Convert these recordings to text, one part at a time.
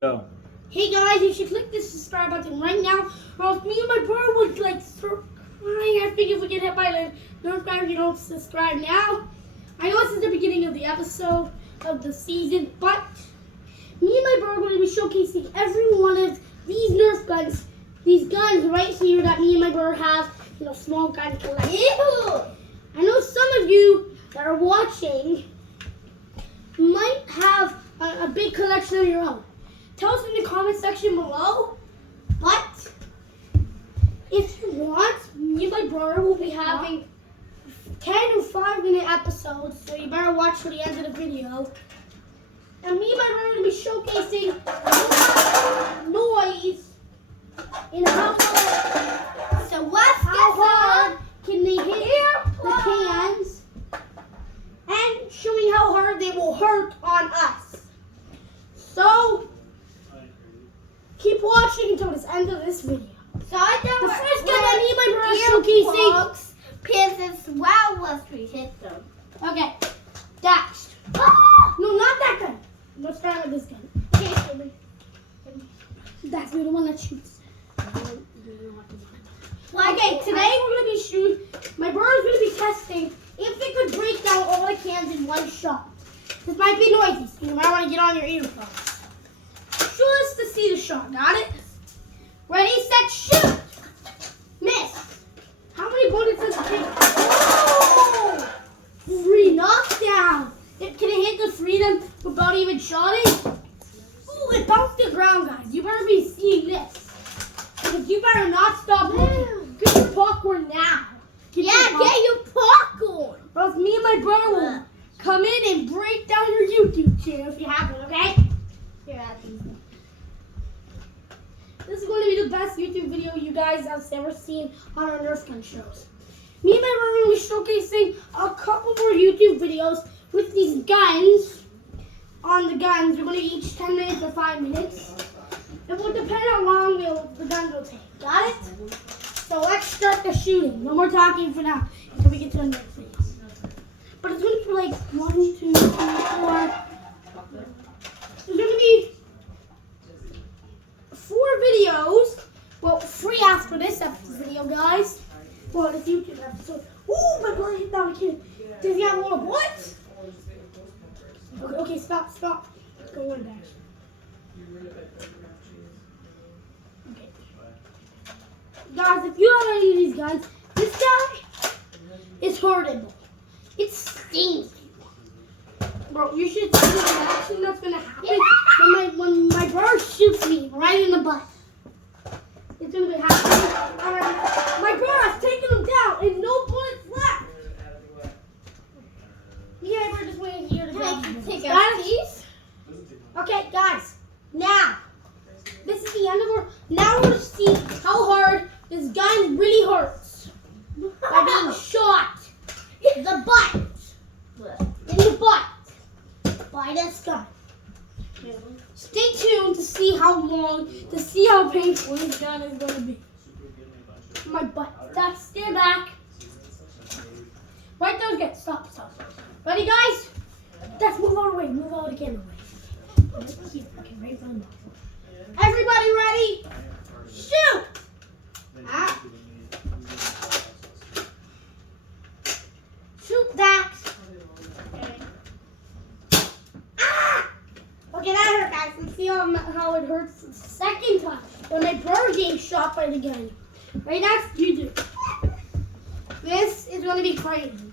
Go. Hey guys, you should click the subscribe button right now, or else me and my brother would start crying. I think if we get hit by the nerf if you don't subscribe now. I know this is the beginning of the episode of the season, but me and my brother are going to be showcasing every one of these nerf guns, these guns right here that me and my brother have, small gun collection. Ew. I know some of you that are watching might have a big collection of your own. Tell us in the comment section below. But if you want, me and my brother will be having 10 or 5-minute episodes, so you better watch to the end of the video. And me and my brother will be showcasing noise in how hard can they hit the cans, and showing how hard they will hurt on us. So keep watching until the end of this video. So I know the first gun that me and my brother are showcasing. Because wow, once we hit them. Okay, that's. No, not that gun. Let's start with this gun. Okay, that's the one that shoots. Okay, today we're gonna be shooting. My brother's gonna be testing if it could break down all the cans in one shot. This might be noisy, so you might want to get on your earphones. Shoot us to see the shot. Got it? Ready, set, shoot! Miss. How many bullets does it take? Oh! 3 knockdown. Can it hit the freedom without even shotting? Ooh, it bounced the ground, guys. You better be seeing this. Because you better not stop looking. Get your popcorn now. Get your popcorn. Or else me and my brother will come in and break down your YouTube channel if you have one, okay? Here, I'll do this. This is going to be the best YouTube video you guys have ever seen on our Nerf gun shows. Me and my brother will be showcasing a couple more YouTube videos with these guns. On the guns, they're going to be each 10 minutes or 5 minutes. It will depend how long the gun will take. Got it? So let's start the shooting. No more talking for now until we get to the next video. But it's going to be like 1, 2, 3, 4. There's going to be 4 videos. Well, 3 after this video, guys. Well, this YouTube episode. Ooh, my brother hit down a kid. Does he have a little what? Okay, stop. Go on, Dash. Okay. Guys, if you have any of these guns, this guy is horrible. It stings. Bro, you should see the reaction that's gonna happen when my brother shoots me right in the butt. It's gonna be happening. Alright, my brother has taken him down and no bullets left. Yeah, we're just waiting here to take a piece. Okay, guys. Now, this is the end of our. Now we're gonna see how hard this gun really hurts by being shot in the butt. In the butt by this gun. Stay tuned to see how painful this gun is going to be. My butt. Stand back. Right there again. Stop. Ready, guys? Let's move out of the way. Move out again. Okay, right in front of me. Everybody ready? Shoot! Shoot that. Okay, that hurt, guys. Let's see how it hurts the second time when my brother getting shot by the gun. Right next, you do. This is going to be crazy.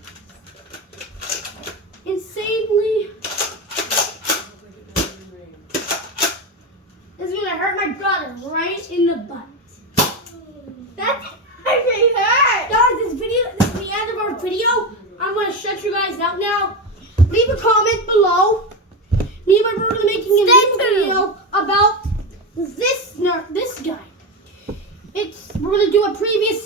Insanely. This is going to hurt my brother right in the butt. That's really hurt. Guys, this is the end of our video. I'm going to shut you guys out now. Leave a comment below. Me and my brother are making a new video about this guy. We're going to do a previous